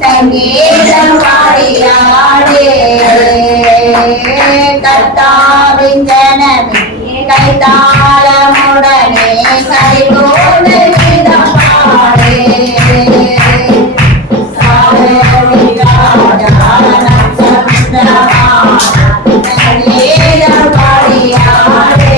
சங்கீதம் பாடியாடே கர்த்தாவின் ஜனமே கைத்தாளமுடனே கைகோடு கீதம் பாடே சங்கீதம் பாடியாடே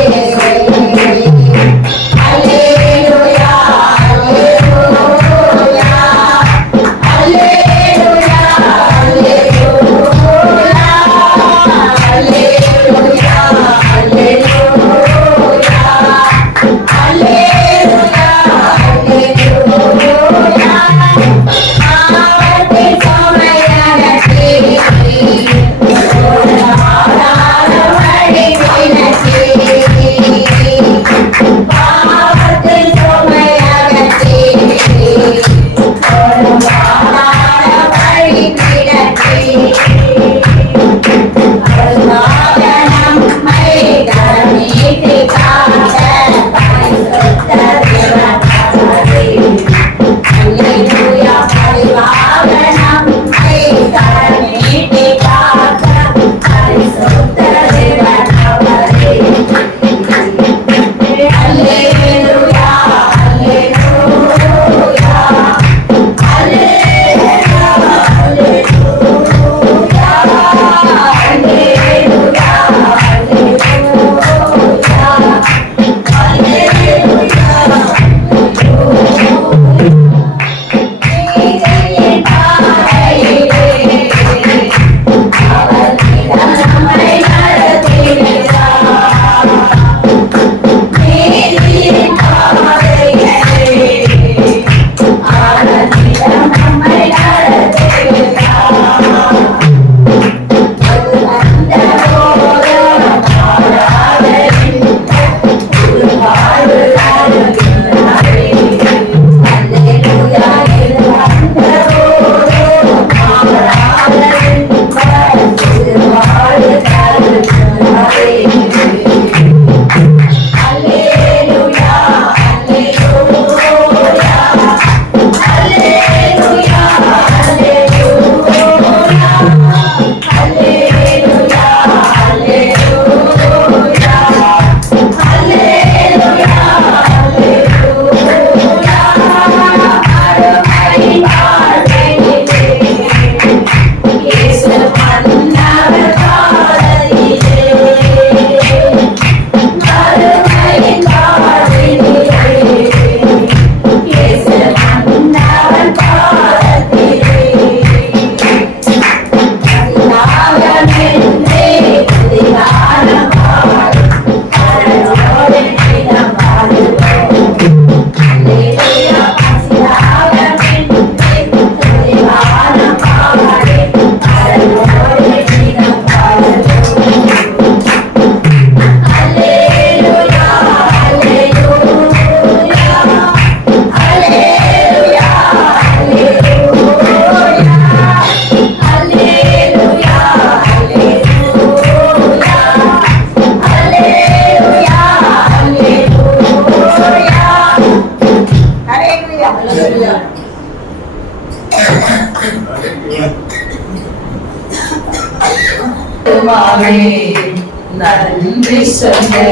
நன்றி சொல்லு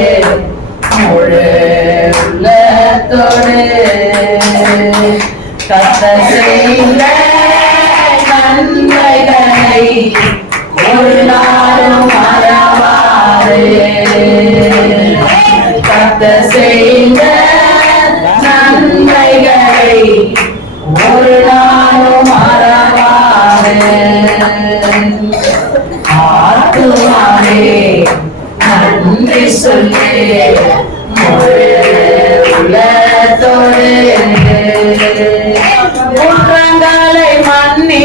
முழு உள்ளத்தோடு கர்த்தர் செய்த நன்மைகளை ஒரு நாளும் மறவாதே. கர்த்தர் செய்த நன்மைகளை ஒரு நாளும் மறவாதே. ஆத்துமாவே நன்றி சொல்லு முழு உள்ளத்தோடு குற்றங்களை மன்னி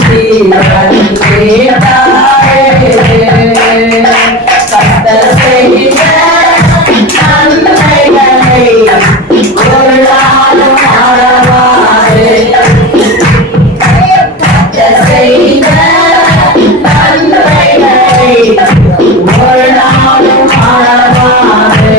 ஜீவன் கேட்டாயே கர்த்தர் செய்த நன்மைகளை ஒரு நாளும் மறவாதே கர்த்தர் செய்த நன்மைகளை ஒரு நாளும் மறவாதே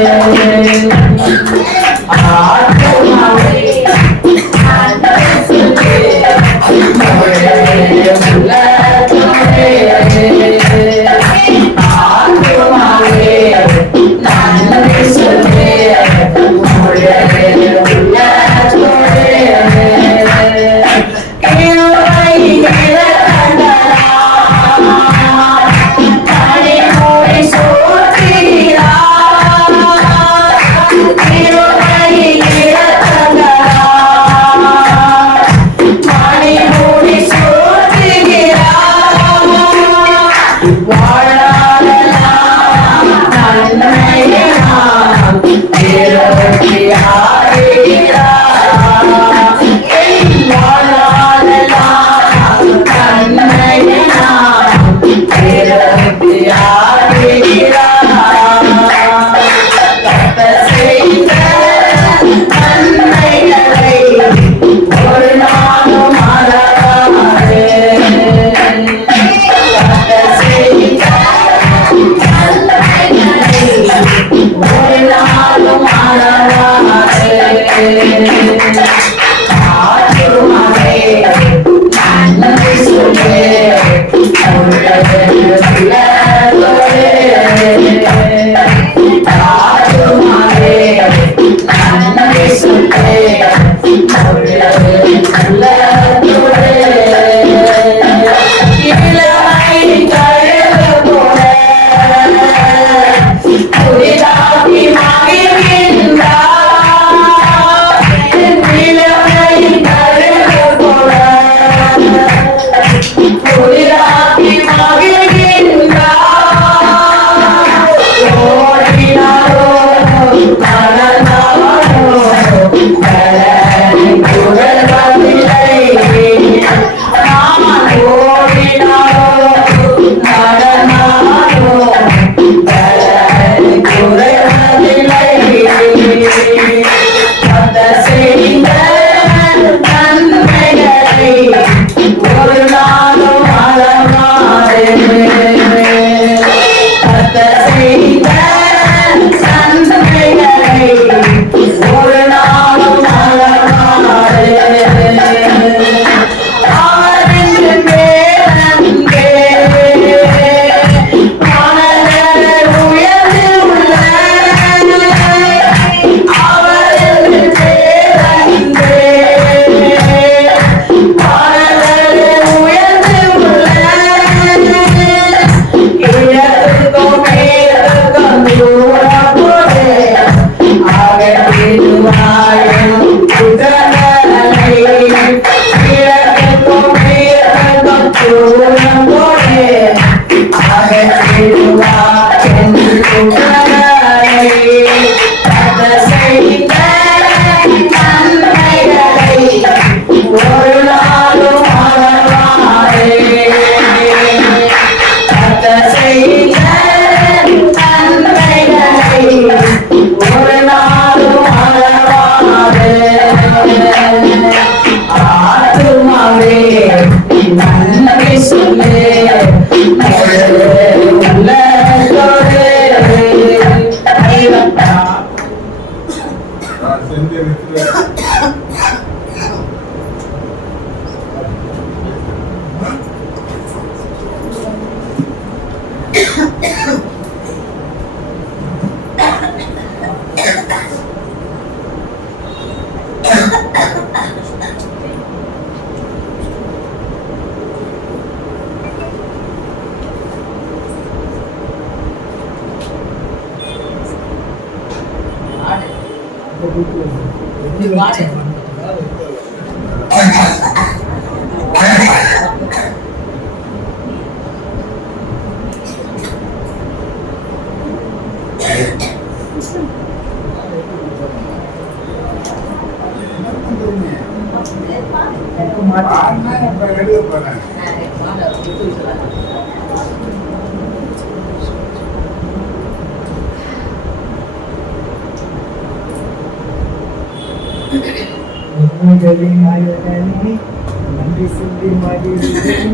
ஆத்துமாவே மாற்றி நன்றி சொல்லி மகிழ்கிறேன்.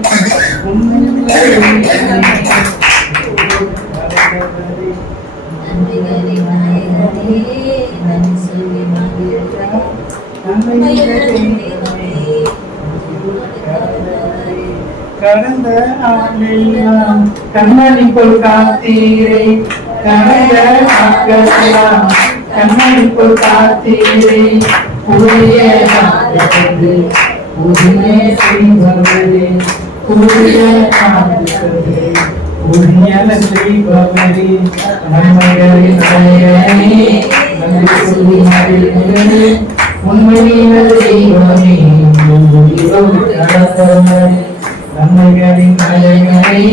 கடந்த ஆண்டெல்லாம் கண்ணனை போல் காத்தீரே, கடந்த நாட்களெல்லாம் கண்ணனை போல் காத்தீரே, புதிய நாட்களே புதிய செய்பவரே, புதிய நாட்களே புதிய செய்பவரே, நன்மைகளின் நாயகனே நன்றி சொல்லி மகிழ்கிறேன். உண்மையின் தெய்வமே நன்மைகளின் நாயகனே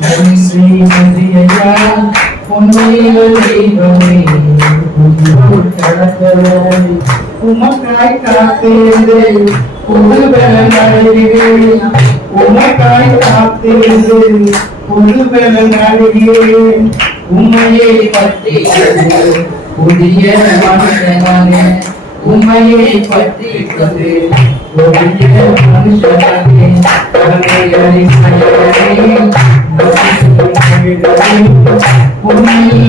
நன்றி ஸ்ரீமதி ஐயா. உண்மையின் தெய்வமே உமக்காய் காத்திருந்து புதுபலன் அடைகிறேன், உமக்காய் காத்திருந்து புதுபலன் அடைகிறேன். உண்மையை பற்றி புதிய மனுஷனான உண்மையை பற்றி கொண்டு புதிய மனுஷனானே உண்மையின்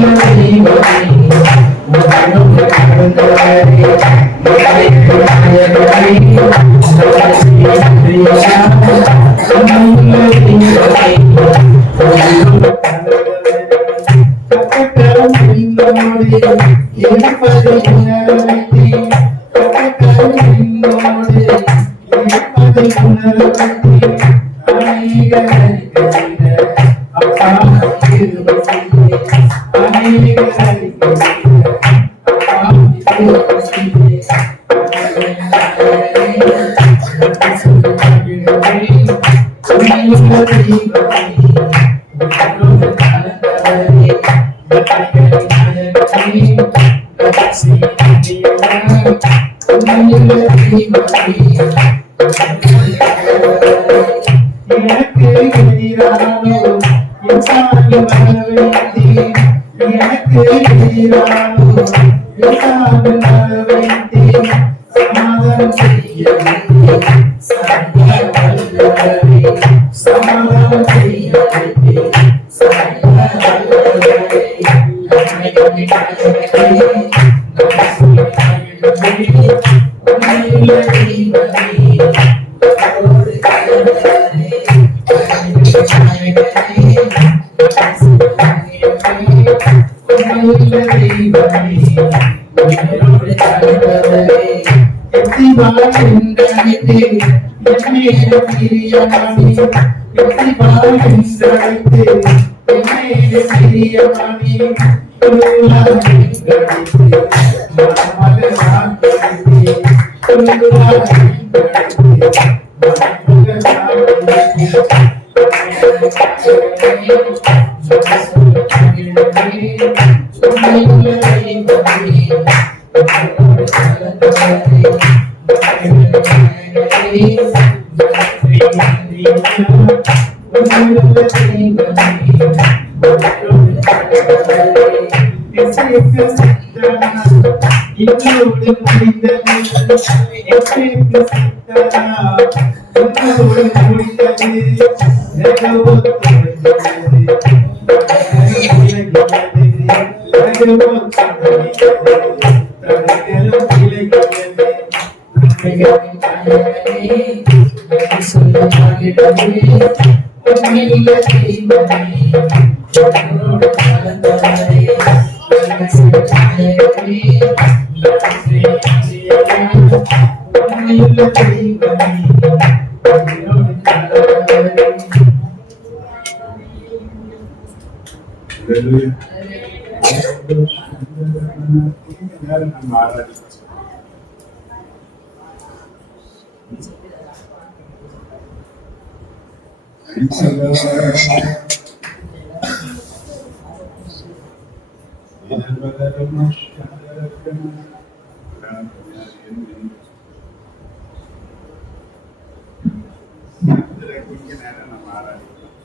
கொஞ்ச நேரம் நம்ம ஆராதிக்கலாம்.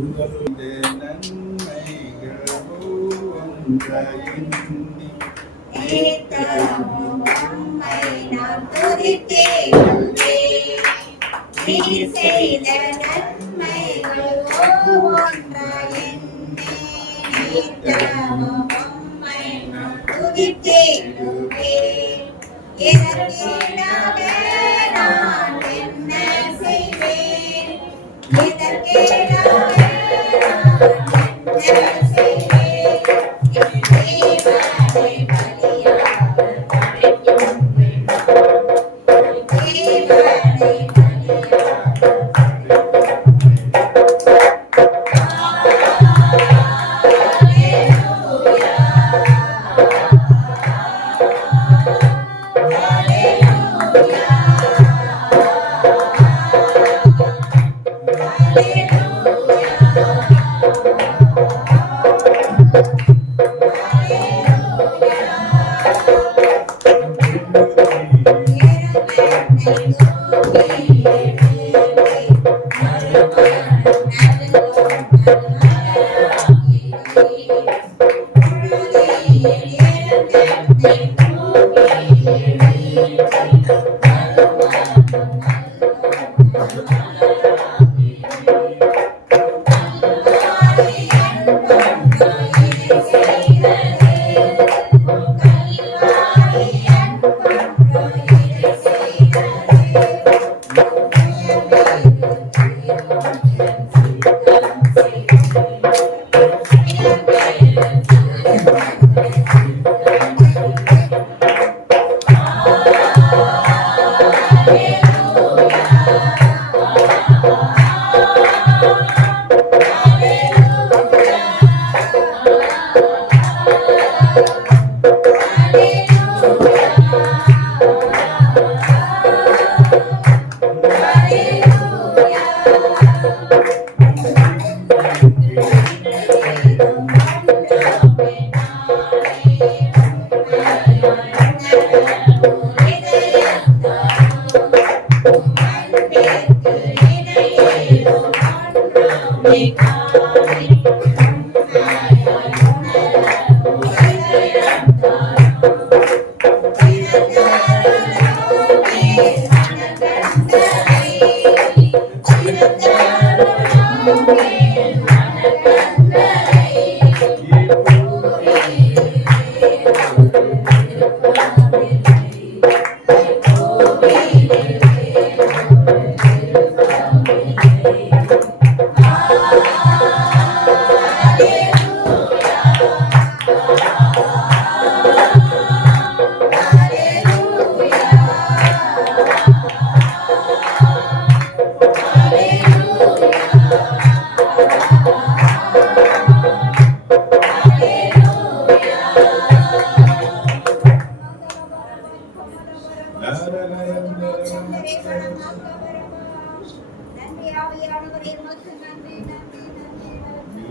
உங்களுடைய நன்மைகள் ஒன்றையெண்ணி உம்மை நான் துதித்திடுவேன். நீர் செய்த நன்மைகள் ஒவ்வொன்றையெண்ணி நித்தமும் உம்மை நான் துதித்திடுவேன். இதற்கீடாக நான் என்ன செய்வேன்? இதற்கீடாக நான் என்ன செய்வேன்? என் ஜீவனை பலியாக படைக்கின்றேன். என் ஜீவனை பலியாக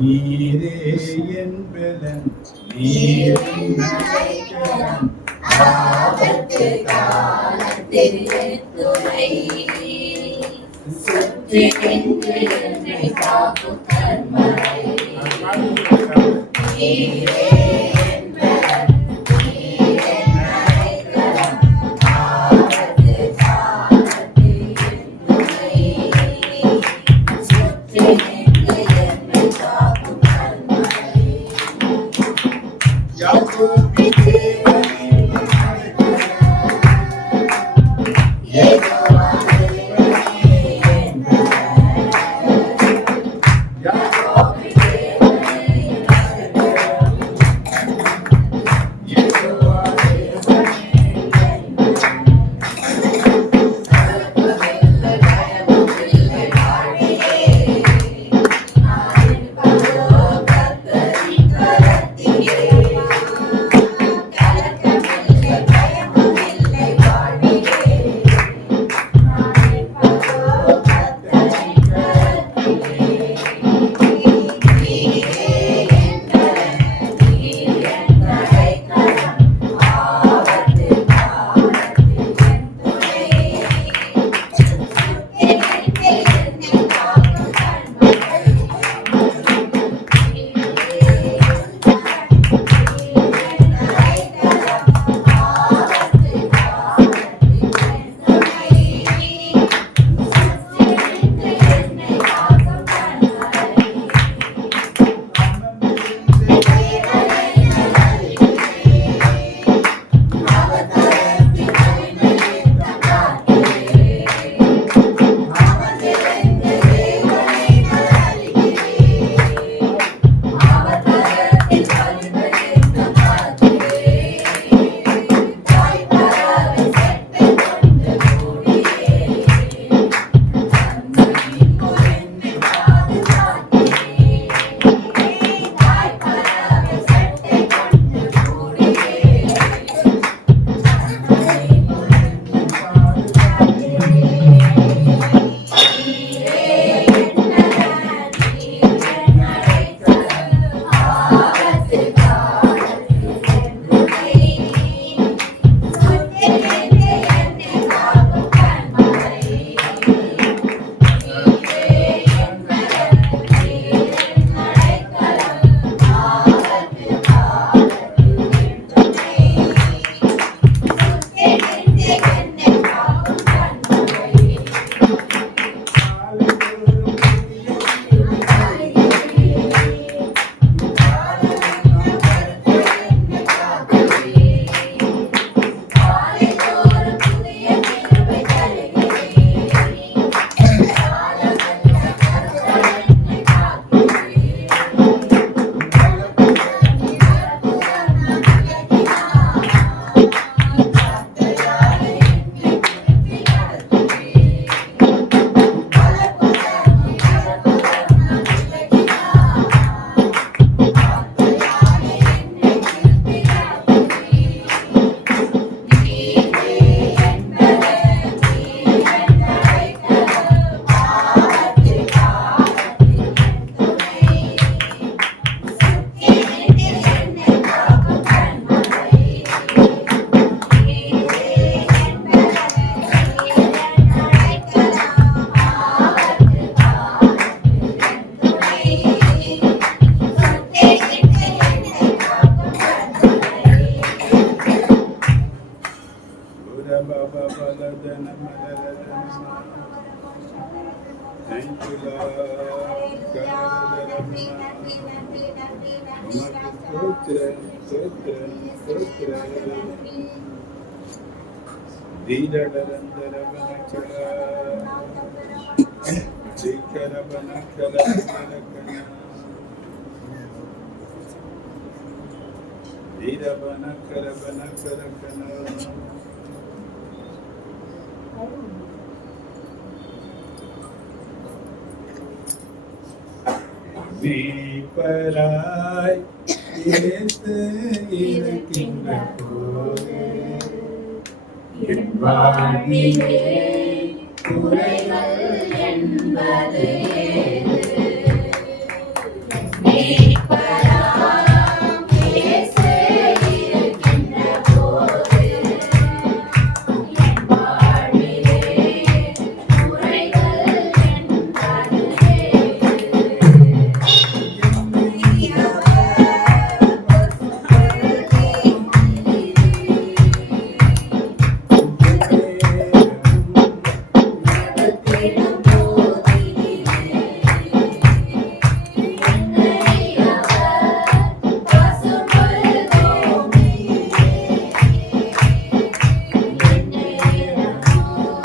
நீரே என் பலன், நீரே நடைக்கலம், ஆபத்து காலத்தில் துணை சுற்றி நின்று என்னை காக்கும் கண்மலை. நீரே என் பலன், நீரே நடைக்கலம், ஆபத்து காலத்தில் துணை சுற்றி நின்று என்னை காக்கும் கண்மலை. யாக்கோபின் தேவனே, யெகோவா தேவனே என் பலன். யாக்கோபின் தேவனே Thank you, Lord. மீட்பராய் இயேசு இருக்கின்ற போது என் வாழ்விலே குறைகள் என்பது ஏது? மீட்பராம் இயேசு இருக்கின்ற போது என் வாழ்விலே குறைகள் என்பது ஏது? நடத்திடும் போதினிலே என்னை அவர் பசும்புல் பூமியிலே எந்நேரமும்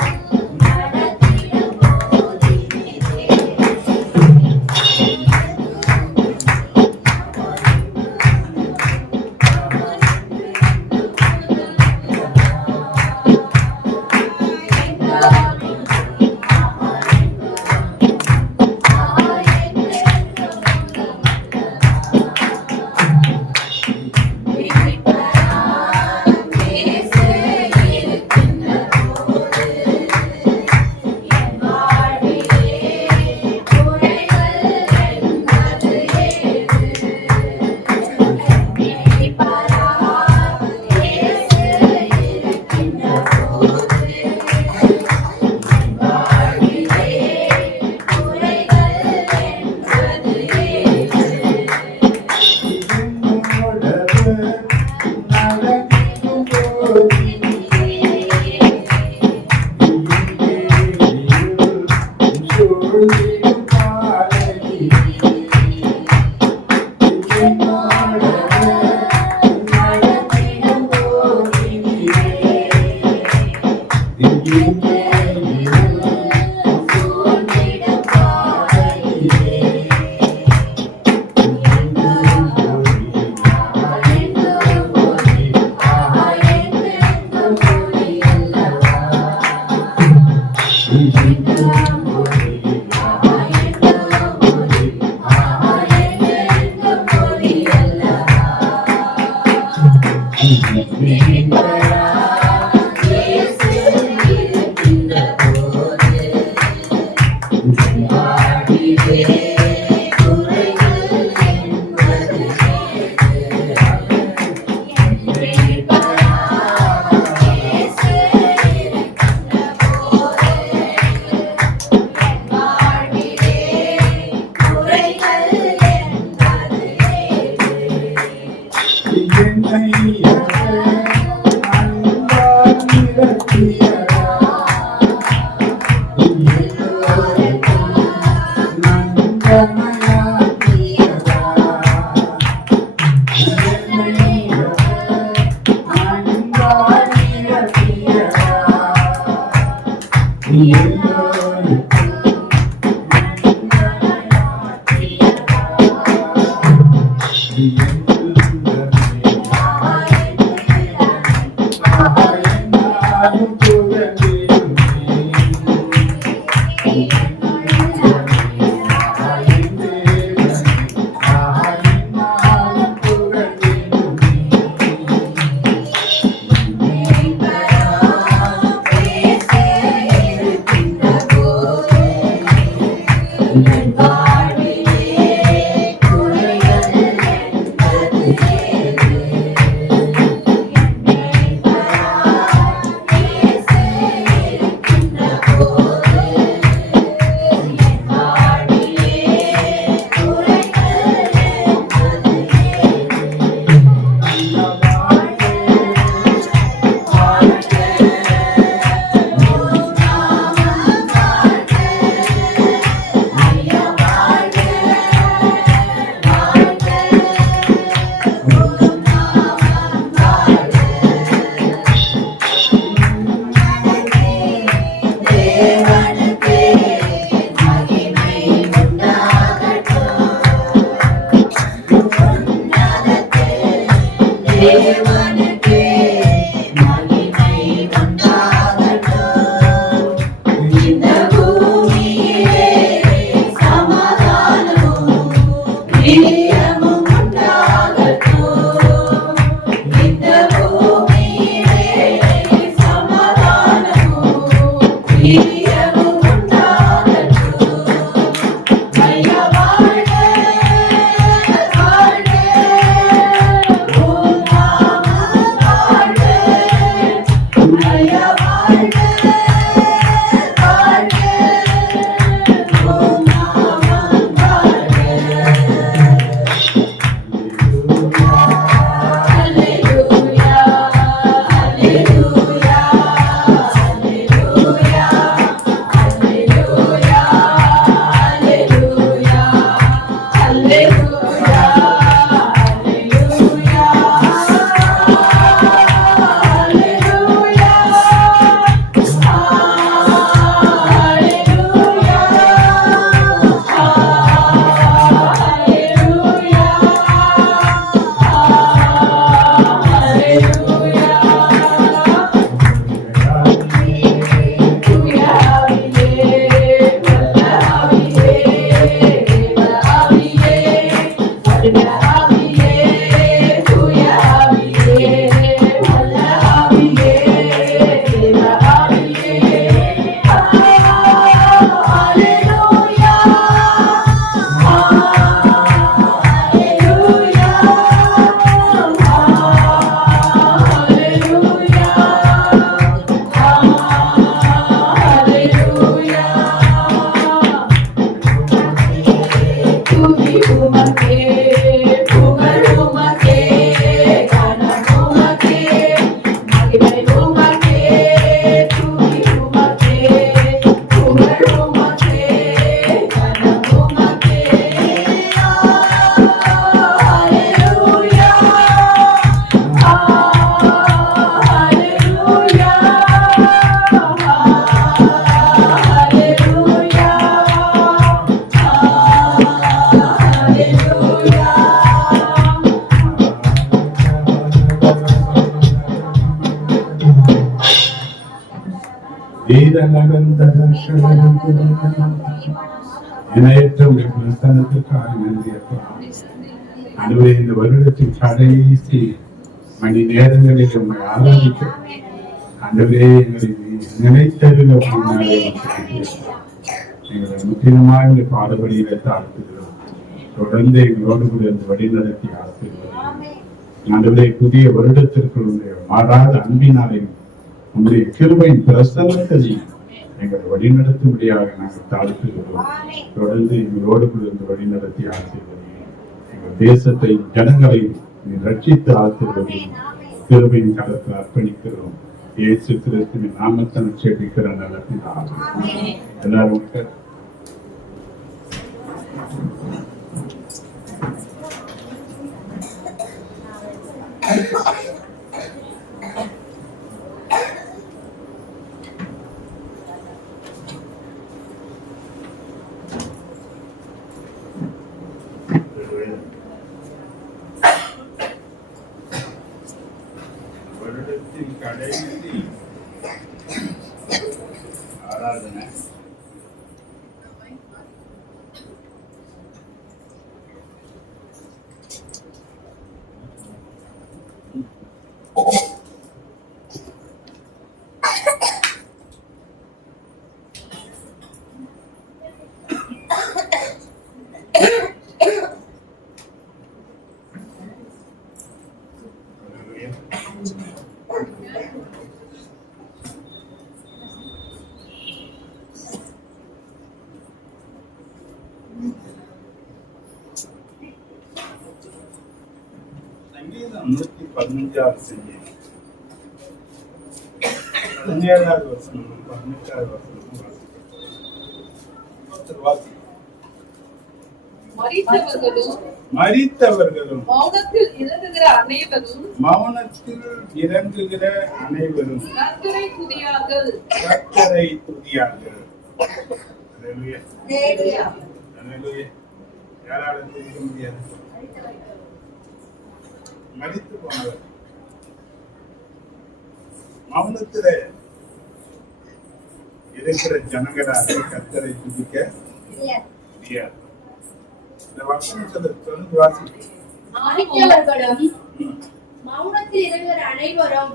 நடத்திடும் போதினிலே Thank you. இணையற்ற பிரசனத்துக்காக நன்றி அப்பா. ஆண்டவரே, இந்த வருடத்தின் கடைசி மணி நேரங்களில் உண்மை ஆராதிக்க ஆண்டவரே எங்களை நினைத்தருள் அப்படின்னாலே எங்களை முற்றிலுமாக பாடுபடியில தாழ்த்துகிறோம். தொடர்ந்து எங்களோடு கூட இந்த வழிநடத்தி ஆசிர்வதிக்கிறோம். ஆண்டவரே, புதிய வருடத்திற்குள் மாறாத அன்பினாலே உங்களுடைய கிருபையின் பிரசன்னத்தை எங்களை வழிநடத்தும்படியாக நாங்கள் தாழ்த்துகிறோம். தொடர்ந்து எங்களோடு கூட இந்த வழிநடத்தி ஆசிர்வதிக்கிறோம். எங்கள் தேசத்தை ஜனங்களை ரட்சித்து ஆசிர்வதிக்கிறோம். கிருபையின் காலத்தில் அர்ப்பணிக்கிறோம். இயேசு கிறிஸ்துவின் நாமத்தை செபிக்கிற நல்ல பிதாவே. எல்லாரும் வருடத்தின் கடைசி ஆராதனை சங்கீதம் 115 செய்தி 17வது வசனம் 18வது வசனம் வாசி. மரித்தவர்களும் மௌனத்தில் இறங்குகிற அனைவரும் கர்த்தரை துதியார்கள். அல்லேலூயா. அல்லேலூயா. யாராலும் துதிக்க முடியாது. மரித்து போனவர் மௌனத்தில் இருக்கிற ஜனங்களாக கர்த்தரை துதிக்க முடியாது. இந்த வசனம் தொடர்ந்து வாசி. மரித்தவர்களும் மௌனத்தில் இருக்கிற அனைவரும்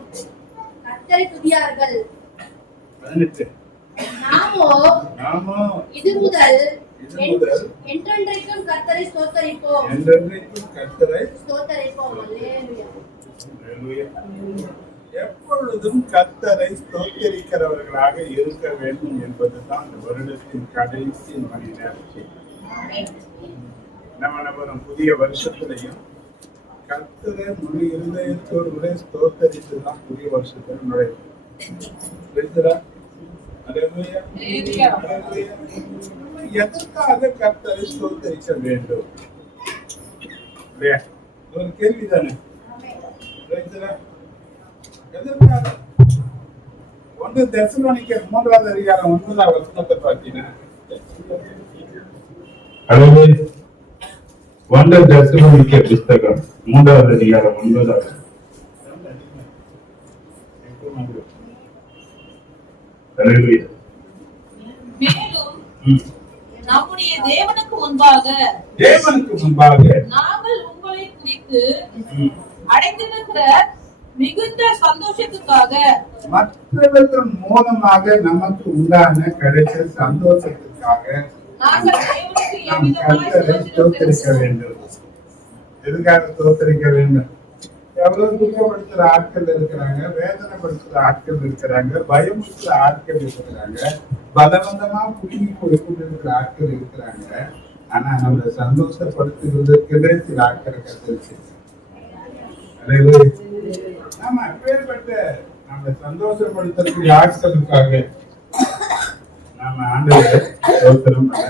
கர்த்தரை துதியார்கள். 18 நாமோ இது முதல் என்றென்றைக்கும் கர்த்தரை ஸ்தோத்தரிப்போம். அல்லேலூயா. எப்பொழுதும் கர்த்தரை ஸ்தோத்தரிக்கிறவர்களாக இருக்க வேண்டும் என்பதுதான் இந்த வருடத்தின் கடைசி மணி நேரம். நம்ம புதிய வருஷத்திலையும் கர்த்தரை முழு இருதயத்தோடு கூட ஸ்தோத்தரித்துதான் புதிய வருஷத்துல நுழையும். எதற்காக கர்த்தரை ஸ்தோத்தரிக்க வேண்டும்? ஒரு கேள்விதானே. எதற்காக? 1 தெசலோனிக்கர் 3வது அதிகாரம் 9வது வசனத்தை பார்த்தீங்கன்னா 1 தெசலோனிக்கர் புத்தகம் 3வது அதிகாரம் 9வது. மேலும் நம்முடைய தேவனுக்கு முன்பாக நாங்கள் உங்களை குறித்து அடைந்திருக்கிற மிகுந்த சந்தோஷத்துக்காக மற்றவர்கள் மூலமாக நமக்கு உண்டான கிடைச்ச சந்தோஷத்துக்காக நாம் கர்த்தரை ஸ்தோத்திரிக்க வேண்டும். எதுக்காக ஸ்தோத்திரிக்க வேண்டும்? எவ்வளவு துக்கப்படுத்துற ஆட்கள் இருக்கிறாங்க, வேதனைப்படுத்துற ஆட்கள் இருக்கிறாங்க, பயமுறுத்துற ஆட்கள் இருக்கிறாங்க, பலவந்தமா புடுங்கி கொடுக்கிட்டு இருக்கிற ஆட்கள் இருக்கிறாங்க. ஆனா நம்மளை சந்தோஷப்படுத்துவதற்கே சில ஆட்களை கத்துருச்சு. நாம அப்பேற்பட்ட நம்மளை சந்தோஷப்படுத்தக்கூடிய ஆட்களுக்காக நாம ஆண்டவரை ஸ்தோத்திரம் பண்ண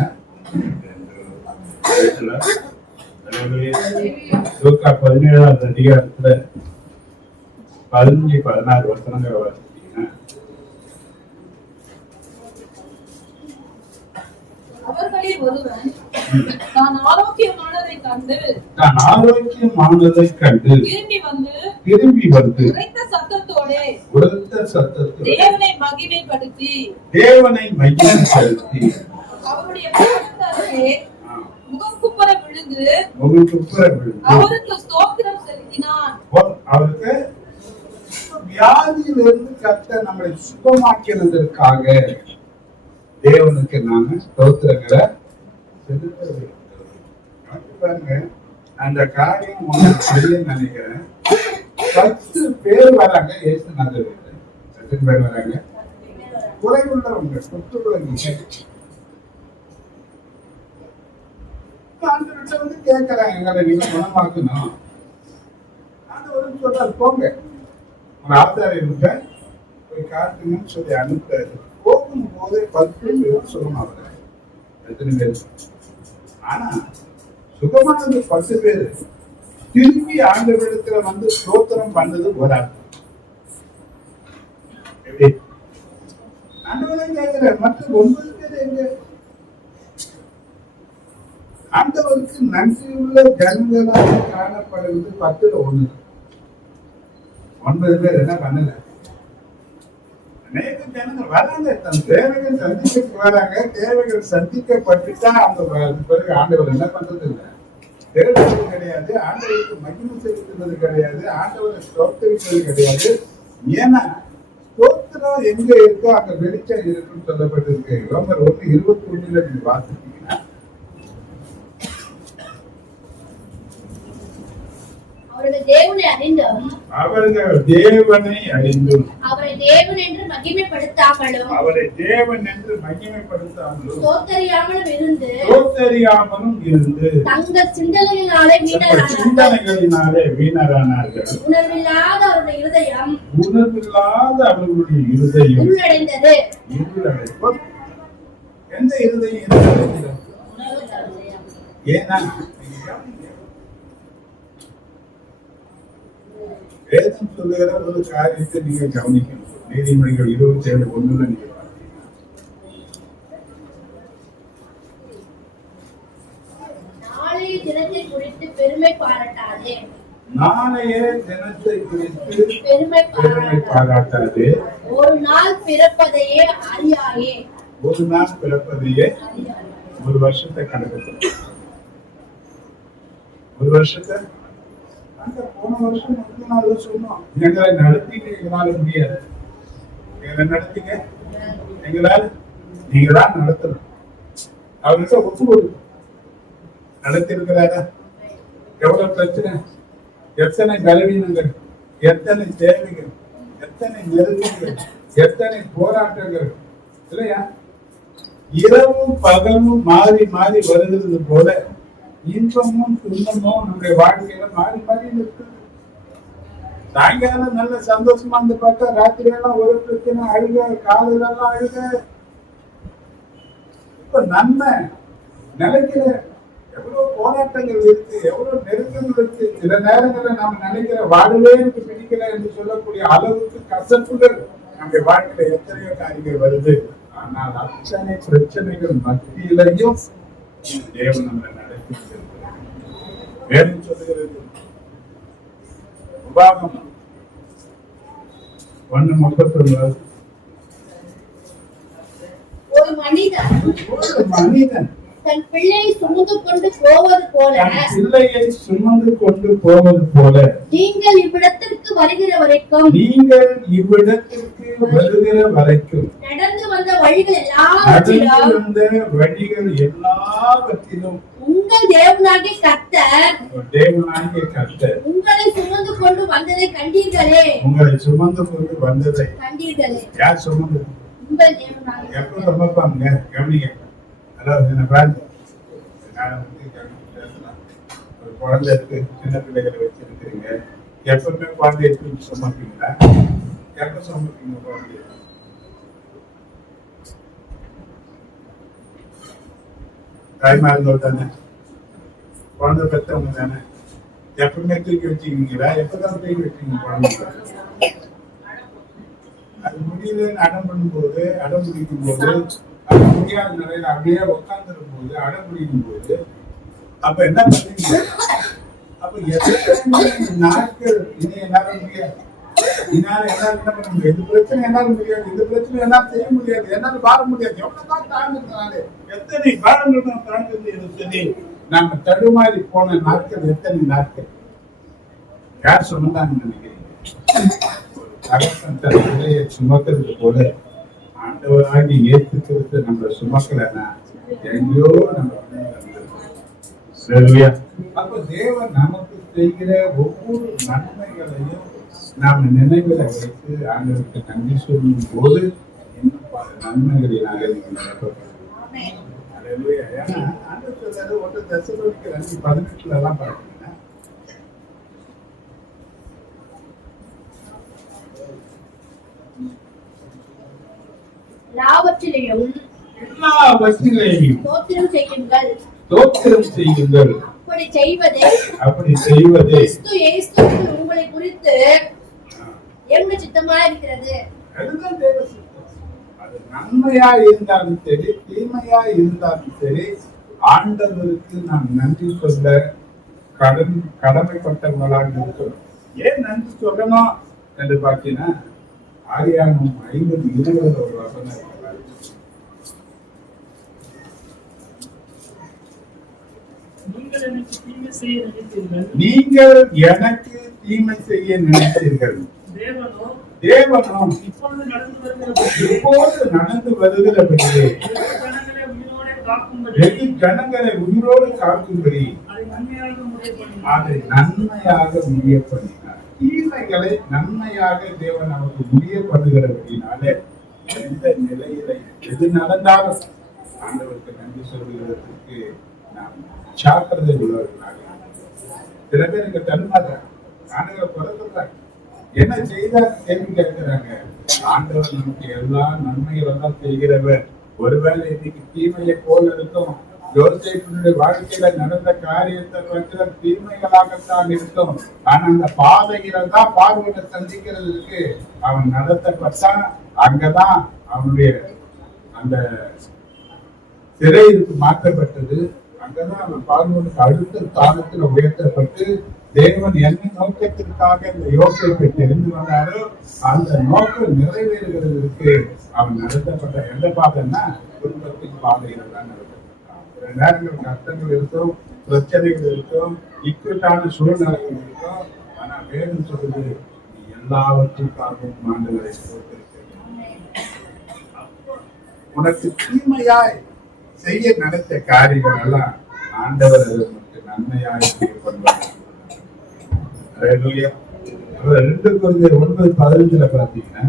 லூக்கா 17வது அதிகாரத்துல 15-16 வசனங்களை வாசிச்சீங்கன்னா அவர்களில் ஒருவன் தான் ஆரோக்கியமானதைக் கண்டு திரும்பி வந்து உரைத்த உரத்த சத்தத்தில் தேவனை மகிமைப்படுத்தி தேவனை மகிமைப்படுத்தி அவருடைய பாதத்தருகே முகங்குப்புற விழுந்து முகங்குப்புற விழுந்து அவருக்கு ஸ்தோத்திரம் செலுத்தினான். அவருக்கு வியாதியிலிருந்து கர்த்தர் நம்மளை சுகமாக்கிறதற்காக தேவனுக்கு நாம ஸ்தோத்திரங்களை செலுத்த வேண்டும். பாருங்க, அந்த காரியம் உங்களுக்கு செய்ய நினைக்கிறேன். 10 பேர் வராங்க இயேசுநாதர் வீட்டுல. எத்தனை பேர் வராங்க? குறைவுள்ளவங்க, குற்றுள்ளவங்க. ஆண்டவர்கிட்ட வந்து கேட்கறாங்க, எங்களை நீங்க குணமாக்கணும். ஆண்டவர் சொல்றாரு, போங்க ஒரு ஆசாரியர்கிட்ட போய் காட்டுங்கன்னு சொல்லி அனுப்புறாரு. போகும்போது 10 பேர் சுகமாகல. எத்தனை பேர்? ஆனா சுகமானது 10 பேர். திரும்பி ஆண்டவரிடத்துல வந்து ஸ்தோத்திரம் பண்ணது ஒரு ஆள். ஆண்டவரை கேட்கிற மற்ற 9 பேர் எங்க? ஆண்டவருக்கு நன்றியுள்ள ஜனங்களாக காணப்படுவது 10ல் 1. 9 பேர் என்ன பண்ணல? அநேக ஜனங்கள் வராங்க, தன் தேவைகள் சந்திக்க வராங்க. தேவைகள் சந்திக்கப்பட்டுட்டா அந்த பிறகு ஆண்டவர் என்ன பண்றது இல்லை, தேடுவது கிடையாது, ஆண்டவருக்கு மகிமை செலுத்துவது கிடையாது, ஆண்டவரை ஸ்தோத்திரிப்பது கிடையாது. ஏன்னா ஸ்தோத்திரம் எங்க இருக்கோ அங்க வெளிச்சம் இருக்குன்னு சொல்லப்பட்டிருக்கு. ரோமர் 1:21 நீங்க வாசிச்சீங்கன்னா அவர்கள் தேவனை அறிந்தும் அவர்கள் தேவனை அறிந்தும் அவரை தேவன் என்று மகிமைப்படுத்தாமலும் அவரை தேவன் என்று மகிமைப்படுத்தாமலும் தோத்தறியாமலும் இருந்து தங்கள் சிந்தனைகளினாலே வீணரானார்கள். உணர்வில்லாத அவருடைய இருதயம் உள்ளடைந்தது. எந்த இருதயம் இருந்தது? ஏன்னா வேதம் சொல்லுகிற ஒரு காரியத்தை நீங்க கவனிக்கணும். நீதிமொழிகள் 27:1 நீங்க பார்த்தீங்கன்னா, நாளைய தினத்தை குறித்து பெருமை பாராட்டாதே. நாளைய தினத்தை குறித்து பெருமை பாராட்டாதே. ஒரு நாள் பிறப்பதையே அறியாயே. ஒரு நாள் பிறப்பதையே ஒரு வருஷத்தை கணக்கு. ஒரு வருஷத்தை அந்த போன வருஷம் 3 நாள் சொன்னோம். எங்களை நடத்திங்க, எங்களால முடியாது. எங்களை நடத்திங்க, எங்களால் நீங்க தான் நடத்தணும். அவர்கிட்ட ஒப்பு கொடுக்கும். நடத்தி இருக்கிறாரா? எவ்வளவு பிரச்சனை, எத்தனை பலவீனங்கள், எத்தனை தேவைகள், எத்தனை நெருக்கங்கள், எத்தனை போராட்டங்கள் இல்லையா? இரவும் பகலும் மாறி மாறி வருகிறது போல இன்பமும் துன்பமும் நம்முடைய வாழ்க்கையில மாறி மாறி இருக்கு. சாயங்காலம் நல்ல சந்தோஷமா இருந்து பார்த்தா ராத்திரி எல்லாம் ஒரு பிரச்சனை, அழுக, காலையில எல்லாம் அழுக. இப்ப நன்மை நினைக்கிற எவ்வளவு போராட்டங்கள் இருக்கு, எவ்வளவு நெருக்கங்கள் இருக்கு. சில நேரங்களில் நாம நினைக்கிற வாழவே எனக்கு பிடிக்கல என்று சொல்லக்கூடிய அளவுக்கு கசப்புகள் நம்முடைய வாழ்க்கையில எத்தனையோ காரியங்கள் வருது. ஆனால் அத்தனை பிரச்சனைகள் மத்தியிலையும் தேவன் நம்மளை நடத்தி வேதம் சொல்லுகிறது. உபாகமம் 1:39 ஒரு மனிதன் தன் பிள்ளையை சுமந்து கொண்டு போவது போல நீங்கள் இவ்விடத்திற்கு வருகிற வரைக்கும் நடந்து வந்த வழிகள் எல்லாவற்றிலும் உங்கள் தேவனாகிய கர்த்தர் உங்களை சுமந்து கொண்டு வந்ததை கண்டீர்களே. உங்களை சுமந்து கொண்டு வந்ததை கண்டீர்களே. யார் சுமந்து? உங்கள் தேவனாகிய எப்ப சுமப்பாங்க? கவனிங்க. அதாவது என்ன பாருங்க, ஒரு குழந்தை இருக்கு, சின்ன பிள்ளைகளை வச்சிருக்கிறீங்க. எப்பவுமே குழந்தை எப்படி சுமப்பீங்களா? எப்ப சுமப்பீங்க குழந்தைய? தாய்மார்கள் தானே, குழந்தை பெற்றவங்க தானே. எப்பவுமே தூக்கி வச்சுக்கிறீங்களா? எப்பதான் தூக்கி வச்சுக்கீங்க குழந்தை? அது முடியலன்னு அடம் பண்ணும்போது, அடம் பிடிக்கும் போது, அது முடியாத நிலையில அப்படியே உட்கார்ந்துடும் போது, அடம் பிடிக்கும் போது, அப்ப என்ன பண்ணுவீங்க? அப்ப எத்தனை நாட்கள் இனி என்னால முடியாது, இதனால என்னால என்ன பண்ண முடியாது, இந்த பிரச்சனை என்னால முடியாது, இந்த பிரச்சனை என்னால செய்ய முடியாது, என்னால வாழ முடியாது, எவ்வளவுதான் தாழ்ந்துனாலே எத்தனை காலங்கள் தான் தாழ்ந்தது என்று சொல்லி நாம தடுமாறி போன நாட்கள் எத்தனை நாட்கள். யார் சொன்னதான்னு நினைக்கிறீங்க? தகப்பன் தன் பிள்ளையை சுமக்கிறது போல ஆண்டவராகி ஏற்றுக்கிறது நம்ம சுமக்கலன்னா எங்கேயோ நம்ம சரியா. அப்ப தேவன் நமக்கு செய்கிற ஒவ்வொரு நன்மைகளையும் நாம நினைவில் வைத்து ஆண்டவருக்கு நன்றி சொல்லும் போது இன்னும் பல நன்மைகளினால நீங்க நடப்பது. ஏன்னா ஆண்டவர் சொல்றாரு, 1 தெசலோனிக்கர் 5:18 எல்லாம் பாத்தீங்கன்னா எல்லாவற்றிலையும் ஸ்தோத்திரம் செய்யுங்கள். தோத்திரம் செய்யுங்கள். அப்படி செய்வதே கிறிஸ்து இயேசுவுக்குள் உங்களை குறித்து என்ன சித்தமா இருக்கிறது. அதுதான் தேவ சித்தம். அது நன்மையா இருந்தாலும் சரி, தீமையா இருந்தாலும் சரி, ஆண்டவருக்கு நாம் நன்றி சொல்ல கடமைப்பட்டவர்களாக இருக்கிறோம். ஏன் நன்றி சொல்லணும் என்று பார்த்தீங்கன்னா, ஆதியாகமம் 5:20 ஒரு வசனம் இருக்கிறார். நீங்கள் எனக்கு தீமை செய்ய நினைத்தீர்கள், தேவனும் இப்போது நடந்து வருகிறபடியே வெகு ஜனங்களை உயிரோடு காக்கும்படி அதை நன்மையாக முடிய பண்ணினார். தீமைகளை நன்மையாக தேவன் நமக்கு முடிய பண்ணுகிறபடினாலே எந்த நிலையில எது நடந்தாலும் ஆண்டவருக்கு நன்றி சொல்லுகிறதுக்கு நாம் ஜாக்கிரதை உள்ளவர்களாக. சில பேர் இங்க தடுமாறுறாங்க, ஆண்டவரை பிறகுறாங்க, என்ன செய்தார் கேள்வி கேட்கிறாங்க. ஆண்டவர் நமக்கு எல்லா நன்மைகளை தான் செய்கிறவர். ஒருவேளை இன்னைக்கு தீமையை போல இருக்கும், யோசேப்பினுடைய வாழ்க்கையில நடந்த காரியத்தை தீமைகளாகத்தான் இருக்கும். ஆனா அந்த பாதையில தான் பார்வையை சந்திக்கிறதுக்கு அவன் நடத்தப்பட்டான். அங்கதான் அவனுடைய அந்த சிறைக்கு மாற்றப்பட்டது. அங்கதான் அவன் பார்வைக்கு அடுத்த ஸ்தானத்துல உயர்த்தப்பட்டு தேவன் என்ன நோக்கத்திற்காக இந்த யோசேப்பை தெரிந்து வந்தாரோ அந்த நோக்கம் நிறைவேறுகிறதுக்கு அவன் நடத்தப்பட்ட எந்த பாதைன்னா குடும்பத்தின் பாதையில தான் நடத்தப்பட்டான். சில நேரங்கள் கஷ்டங்கள் இருக்கும், பிரச்சனைகள் இருக்கும், இக்கட்டான சூழ்நிலைகள் இருக்கும். ஆனா வேதம் சொல்றது, நீ எல்லாவற்றுக்காகவும் ஆண்டவரை உனக்கு தீமையாய் செய்ய நடத்த காரியங்கள் எல்லாம் ஆண்டவர் நமக்கு நன்மையாய் பண்ணுவார். 2 Corinthians 9:15 பாத்தீங்கன்னா,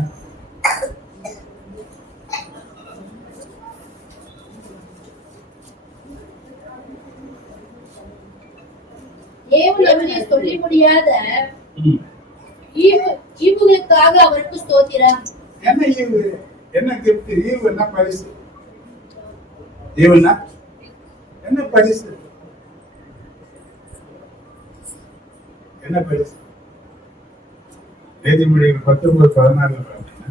சொல்லி முடியாத ஈவுகளுக்காக அவருக்கு ஸ்தோத்திரம். என்ன ஈவு, என்ன கிஃப்ட்? ஈவு என்ன பரிசு? ஈவுன்னா என்ன பரிசு? என்ன பரிசு? நீதிமொழிகள் 19:14 பார்த்தீங்கன்னா,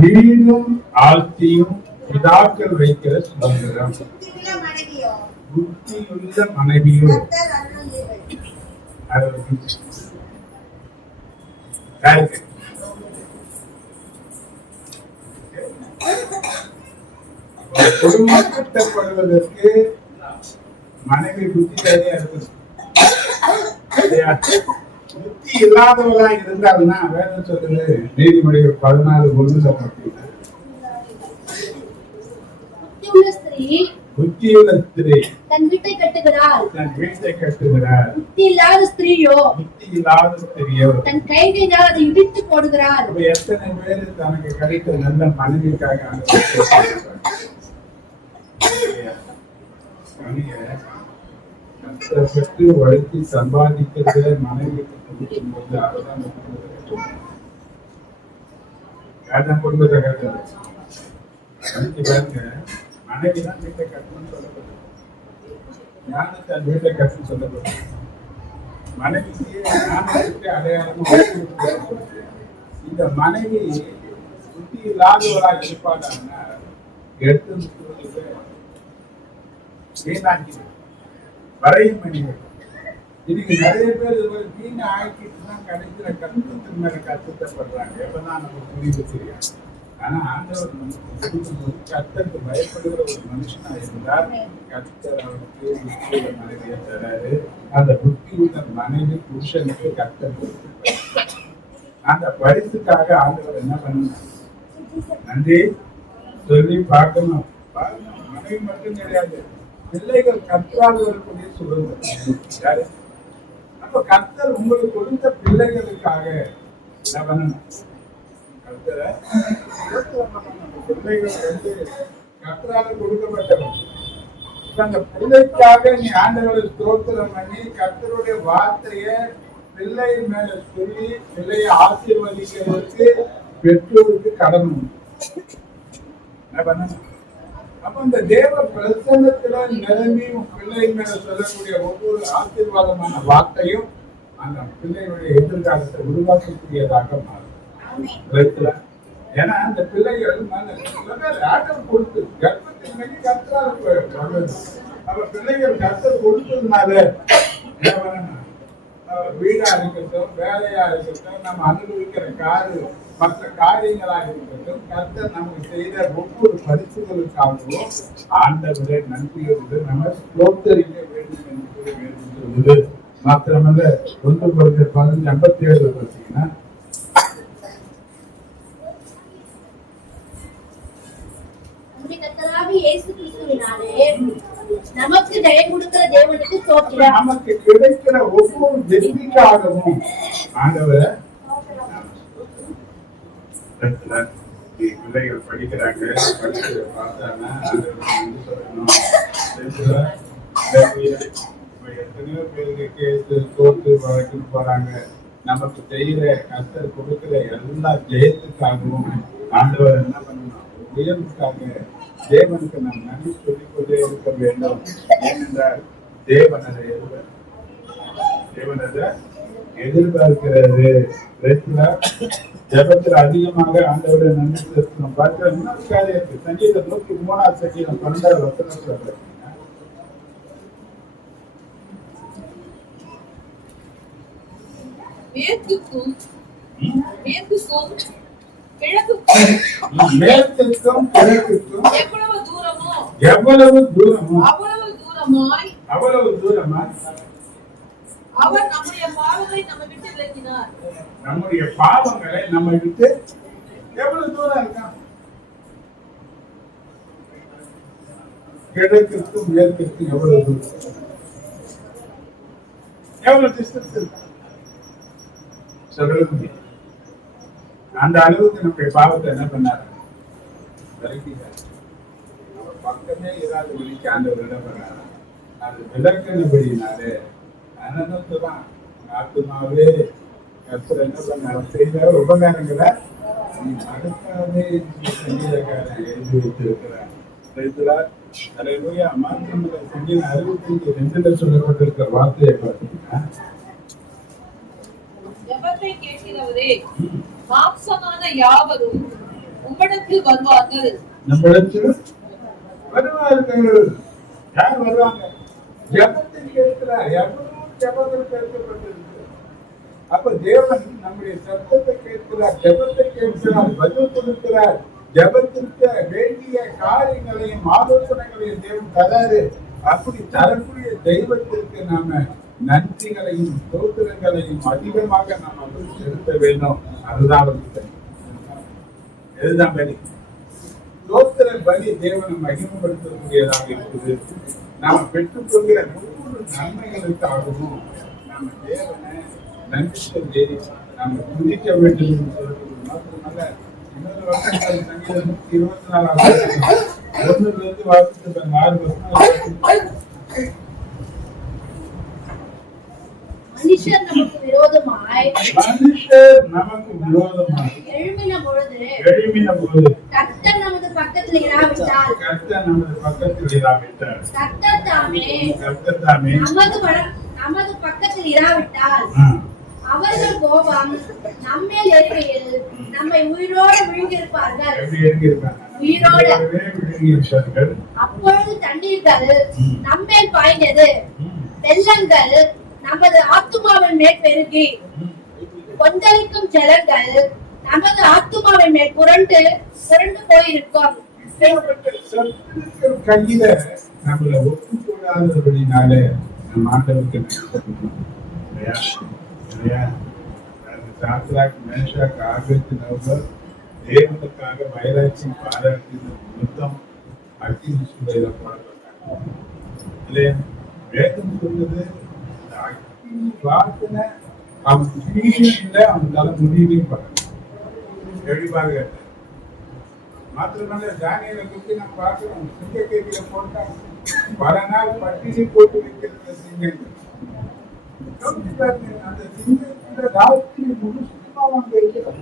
வீடும் ஆஸ்தியும் பிதாக்கள் வைக்கிற சுதந்திரம், புத்தியுள்ள மனைவியோ குடும்பம் கட்டப்படுவதற்கு மனைவி புத்திசாலியா இருக்கணும். புத்தி இல்லாதவளா இருந்தால்னா வேதம் சொல்லுது, நீதிமொழிகள் 14:1 பார்த்தீங்கன்னா, புத்தியுள்ள ஸ்திரீ தன் வீட்டை கட்டுகிறாள், புத்தி இல்லாத ஸ்திரீயோ தன் கைகளினால் அதை இடித்து போடுகிறாள். எத்தனை பேர் தனக்கு கிடைத்த நல்ல மனைவிக்காக கஷ்டப்பட்டு உழைச்சி சம்பாதிக்கிறத மனைவிக்கு கொடுக்கும் போது அதுதான் குடும்பத்தை கட்டுறது. பாருங்க, மனைவிதான் வீட்டை கட்டணும்னு சொல்லப்படுது. ஞானத்தை தன் வீட்டை கட்டணும்னு சொல்லப்படுது. மனைவிக்கு ஞானத்துக்கு அடையாளமா இந்த மனைவி புத்தி இல்லாதவராக இருப்பாங்கன்னா எடுத்து வீணாக்கி வரையும் மணிகள். இன்னைக்கு நிறைய பேர் இது மாதிரி வீணை ஆக்கிட்டு தான் கடைசியில கஷ்டத்தின் மேல கஷ்டப்படுறாங்க. எப்பதான் நமக்கு புரியுது தெரியாது. ஆனா ஆண்டவர் நமக்கு கொடுக்கும்போது கர்த்தருக்கு பயப்படுகிற ஒரு மனுஷனா இருந்தால் கர்த்தர் அவனுக்கு புத்தியுள்ள மனைவியை தராரு. அந்த புத்தியுள்ள மனைவி புருஷனுக்கு கர்த்தர் கொடுத்து அந்த பரிசுக்காக ஆண்டவர் என்ன பண்ணணும்? நன்றி சொல்லி பார்க்கணும். மனைவி மட்டும் கிடையாது, பிள்ளைகள் கர்த்தரால் வரக்கூடிய சுதந்திரம். யாரு? அப்ப கர்த்தர் உங்களுக்கு கொடுத்த பிள்ளைகளுக்காக என்ன பண்ணணும்? கர்த்தரை பிள்ளைகள் வந்து கர்த்தரால கொடுக்கப்பட்டவன். அந்த பிள்ளைக்காக நீ ஆண்டவரை ஸ்தோத்திரம் பண்ணி கர்த்தருடைய வார்த்தைய பிள்ளை மேல சொல்லி பிள்ளையை ஆசீர்வதிக்கிறதுக்கு பெற்றோருக்கு கடன் உண்டு. என்ன பண்ணணும்? அப்ப இந்த தேவ பிரசன்னத்துல நிரம்பி உன் பிள்ளை மேல சொல்லக்கூடிய ஒவ்வொரு ஆசீர்வாதமான வார்த்தையும் அந்த பிள்ளையுடைய எதிர்காலத்தை உருவாக்கக்கூடியதாக மாறும். ஏன்னா அந்த பிள்ளைகள் ஆட்டம் கொடுத்து கர்ப்பத்தின் கர்த்தரால் அப்ப பிள்ளைகள் கர்த்தர் கொடுத்ததுனால என்ன பண்ணணும்? வீடா இருக்கட்டும், வேலையா இருக்கட்டும், நம்ம அனுபவிக்கிற மற்ற காரியங்களா இருக்கட்டும், கர்த்தர் நமக்கு செய்த ஒவ்வொரு பரிசுகளுக்காகவும் ஆண்டவரை நன்றியோடு நம்ம ஸ்தோத்தரிக்க வேண்டும் என்று வேண்டும் சொல்லுது. மாத்திரமல்ல 1:15-57 பார்த்தீங்கன்னா இயேசு கிறிஸ்துவினாலே நமக்கு ஜெயம் கொடுக்கிற தேவனுக்கு ஸ்தோத்திரம். நமக்கு கிடைக்கிற ஒவ்வொரு வெற்றிக்காகவும் ஆண்டவரை பிள்ளைகள் படிக்கிறாங்க, படிக்கிறத பார்த்தாங்கன்னா எத்தனையோ பேருக்கு கேஸ் கோர்ட்டு வழக்குன்னு போறாங்க. நமக்கு செய்யற கர்த்தர் கொடுக்கிற எல்லா ஜெயத்துக்காகவும் ஆண்டவர் என்ன பண்ணணும்? உயர்வுக்காக தேவனுக்கு நாம் நன்றி சொல்லிக்கொண்டே இருக்க வேண்டும். ஏனென்றால் தேவனதை எதிர்பார்க்கிறது. ஜபத்தில் அதிகமாக ஆண்டவரை நன்றி செலுத்தணும். பார்க்கிற இன்னொரு காரியத்துக்கு சங்கீதம் 103 சங்கீதம் 12 வசனம் சொல்றேன். மேற்குக்கும் கிழக்குக்கும் எவ்வளவு தூரமோ அவ்வளவு தூரமாய் அவர் நம்முடைய பாவங்களை நம்ம விட்டு விலக்கினார். நம்முடைய பாவங்களை நம்ம விட்டு எவ்வளவு தூரம் இருக்கான்? கிழக்கிற்கும் மேற்கிற்கும் எவ்வளவு தூரம்? எவ்வளவு டிஸ்டன்ஸ் இருக்கு சொல்றது? அந்த அளவுக்கு நம்முடைய பாவத்தை என்ன பண்ணாரு? விலக்கிட்டார். அவர் பக்கமே இராத வழிக்கு ஆண்டவர் என்ன பண்ணாரு? அது விலக்கினபடினாலே அனந்ததான் ஆத்மாவே கர்த்தர் என்ன பண்ணார்? செய்த உபகாரங்களை நீ மறக்காதே சங்கீதக்காரன் எழுதி வைத்திருக்கிறார். மாத்திரமல்ல சங்கீதம் 65:2 சொல்லப்பட்டிருக்கிற வார்த்தையை பார்த்தீங்கன்னா, ஜெபத்தை கேட்கிறவரே, மாம்சமான யாவரும் உம்மிடத்தில் வருவார்கள். நம்மிடத்தில் வருவார்கள். யார் வருவாங்க? ஜெபத்தை கேட்கிறார். எவ்வளவு ஜெபங்கள் கேட்கப்பட்டிருக்கு. அப்ப தேவன் நம்முடைய சத்தத்தை கேட்கிறார், ஜெபத்தை கேட்கிறார், பதில் கொடுக்கிறார். ஜெபத்திற்கு வேண்டிய காரியங்களையும் ஆலோசனைகளையும் தேவன் தராரு. அப்படி தரக்கூடிய தெய்வத்திற்கு நாம நன்றிகளையும் ஸ்தோத்திரங்களையும் அதிகமாக நாம் அவருக்கு செலுத்த வேண்டும். அதுதான் அவருக்கு தெரியும். இதுதான் பலி. ஸ்தோத்திர பலி தேவனை மகிமைப்படுத்தக்கூடியதாக இருக்குது. நாம பெற்றுக்கொள்கிற ஒவ்வொரு நன்மைகளுக்காகவும் நாம தேவனை நன்றி சொல்லி நாம துதிக்க வேண்டும் என்று சொல்வது மாத்திரமல்ல. இன்னொரு வருஷங்கள் சங்கீதம் 124 1 வாசித்து 6 வருஷம் மனுஷர் நமக்கு விரோதமாய் எழும்பின பொழுது கர்த்தர் நமது பக்கத்தில் இராவிட்டால் கர்த்தர் தாமே நமது பக்கத்தில் இராவிட்டால் அவர்கள் கோபம் நம்மேல் எரிகையில் நம்மை உயிரோடு விழுங்கியிருப்பார்கள். எப்படி எரிஞ்சிருக்காங்க? உயிரோடு விழுங்கியிருப்பார்கள். அப்பொழுது தண்ணீர்கள் நம்மேல் பாய்ந்தது, வெள்ளங்கள் நமது ஆத்துமாவின் மேல் பெருகி, கொந்தளிக்கும் ஜலங்கள் நமது ஆத்துமாவின் மேல் புரண்டு போயிருக்கும். கையில நம்மள ஒப்புக்கூடாதபடினாலே நம்ம ஆண்டவருக்கு தேவனுக்காக வயலாட்சி பாராட்டின நிமித்தம் அக்கினி சூளையில போடப்பட்டாங்க. வேதம் சொல்லுது பிரார்த்தனை அவன் கீழே அவனால முடியலையும் பண்ண எழிப்பாக மாத்திரமல்ல தானியலை பற்றி நம்ம பார்க்கிறோம். சிங்க கேட்டில போட்டாங்க, பல நாள் பட்டினி போட்டு வைக்கிறது சிங்கங்கள். அந்த சிங்கத்துல ராத்திரி முழுசுமா அவங்க இருக்கிறோம்.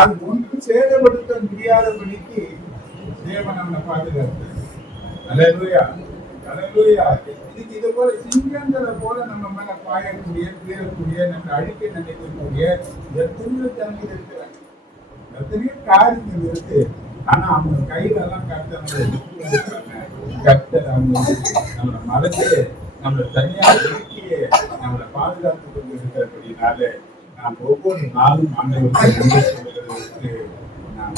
அது ஒன்று சேதப்படுத்த முடியாதபடிக்கு தேவன் நம்மளை பாதுகாத்து. அல்லேலூயா, அல்லேலூயா. இதுக்கு இது போல சிங்கங்களை போல நம்ம மேல பாயக்கூடிய, கீழக்கூடிய, நம்ம அழிக்க நினைக்கக்கூடிய எத்தனையோ ஜனங்கள் இருக்கிறாங்க, எத்தனையோ காரியங்கள் இருக்கு. ஆனா அவங்க கையில எல்லாம் கர்த்தர் அவங்க நம்மளை மறைச்சு நம்மளை தனியா ஒதுக்கி நம்மளை பாதுகாத்து கொண்டு இருக்கிறபடினால நாம் ஒவ்வொரு நாளும் ஆண்டவருக்கு நன்றி சொல்லுகிறதற்கு நாம்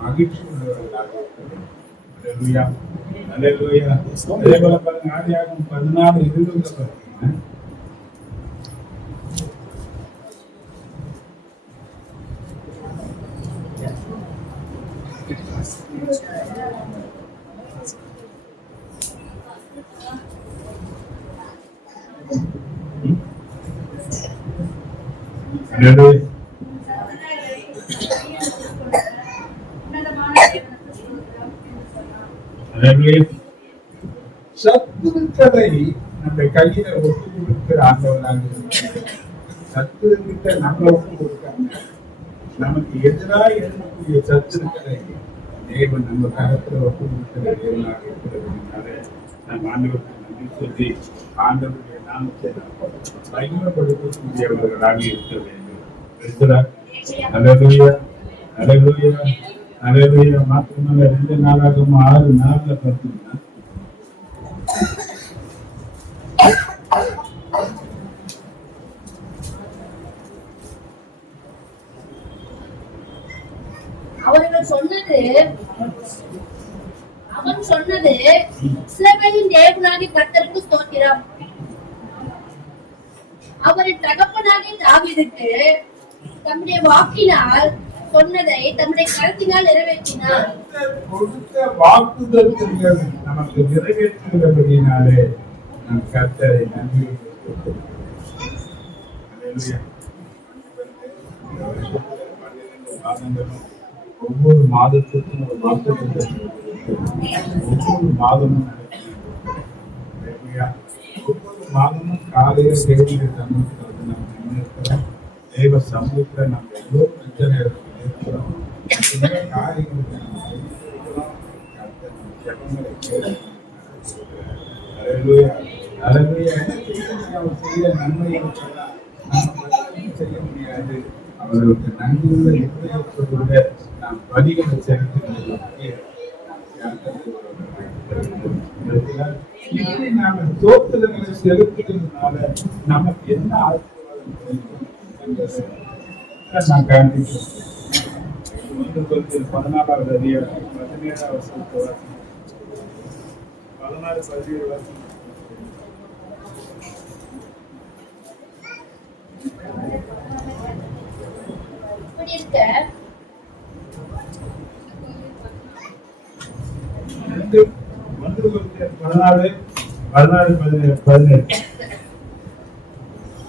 மகிழ்ச்சி உள்ளவர்களாக இருக்கிறோம். அல்லேலூயா, அல்லேலூயா. அதே போல பாருங்க, ஆதியாகமம் 14:20 பாத்தீங்கன்னா, சத்துருக்களை நம்ம கையில ஒப்பு கொடுக்கிற ஆண்டவராக இருக்கிறார். சத்துருக்கிட்ட நம்ம ஒப்பு கொடுக்காம நமக்கு எதிராக எழுதக்கூடிய சத்துருக்களை தேவன் நம்ம கரத்துல ஒப்பு கொடுக்கிற தேவனாக இருக்கிறதுனால நம்ம ஆண்டவருக்கு நன்றி சொல்லி ஆண்டவருடைய நாமத்தை மகிமைப்படுத்தக்கூடியவர்களாக இருக்க வேண்டும். அல்லேலூயா, அல்லேலூயா, அல்லேலூயா. மாத்திரமல்ல 2 நாளாகவும் 6 நாள்ல பார்த்தீங்கன்னா அவன் சொன்னது இஸ்ரவேலின் தேவனாகிய கர்த்தருக்கு ஸ்தோத்திரம். அவரின் தகப்பனாகிய தாவீதுக்கு தம்முடைய வாக்கினால் சொன்னதை தம்முடைய கருத்தினால் நிறைவேற்றினார். கொடுத்த வாக்குதத்தங்கள் நமக்கு நிறைவேற்றுகிறபடினாலே நம் கர்த்தரை நன்றி. ஒவ்வொரு மாதத்துக்கும் ஒரு வாக்குதத்தை ஒவ்வொரு மாதமும் ஒவ்வொரு மாதமும் காலையில தேவையை சமூகத்தில் நம்ம முன்னேற்கிறோம். தேவ சமூகத்துல நம்ம எவ்வளவு பிரச்சனை இருக்கிறோம், காரியங்களுக்கு நம்ம ஜபங்களை செய்ய நன்மையை செய்ய முடியாது. அவர்களுக்கு நன்றியுள்ள இருதயத்தோடு நாம் வழிகளை செலுத்துகிறது. நாம தோற்றுதல்களை செலுத்துகிறதுனால நமக்கு என்ன நான் காண்பிக்கிறேன். 14வது அதிகாரம் 17வது வசனத்தை 16-17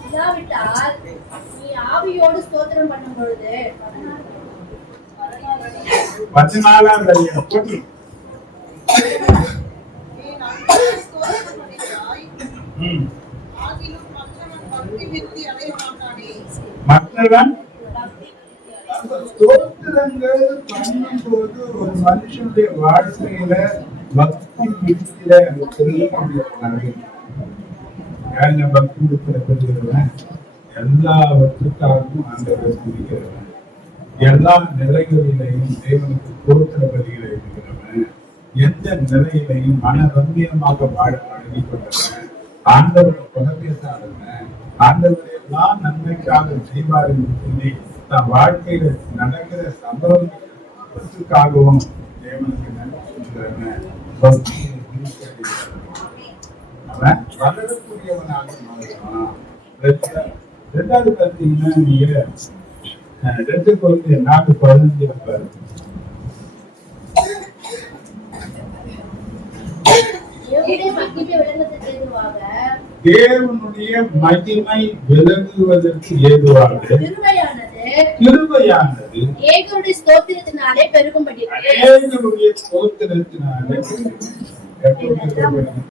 இல்லாவிட்டால் நீ ஆவியோடு ஸ்தோத்திரம் பண்ணும் பொழுது 14வது அதிகாரம் மற்றவன் ஸ்தோத்திரங்கள் பண்ணும்போது ஒரு மனுஷனுடைய வாழ்க்கையில பக்தி விருத்தியில அந்த பெரிய முடியாது. யாருங்க பக்தி விருத்தியில பெறுகிறவன்? எல்லாவற்றுக்காகவும் ஆண்டவரை துதிக்கிறவன், எல்லா நிலைகளிலையும் தேவனுக்கு தோற்ற பலிகளை இருக்கிறவன், எந்த நிலையிலையும் மன ரம்மியமாக வாழ பழகிக் கொண்டவன், ஆண்டவரை புறப்பேசாதவன், ஆண்டவர் எல்லா நன்மைக்காக செய்வார் என்று சொல்லி தன் வாழ்க்கையில நடக்கிற சம்பவத்துக்காகவும் தேவனுக்கு நன்றி சொல்கிறவன் அவன் வளரக்கூடியவனாக மாறுவான். ரெண்டாவது பார்த்தீங்கன்னா நீங்க 2 Corinthians 4:15 பாரு. தேவனுடைய மகிமை விளங்குவதற்கு ஏதுவாக கிருபையானது ஏகருடைய ஸ்தோத்திரத்தினாலே பெருகும்படி அநேகருடைய ஸ்தோத்திரத்தினாலே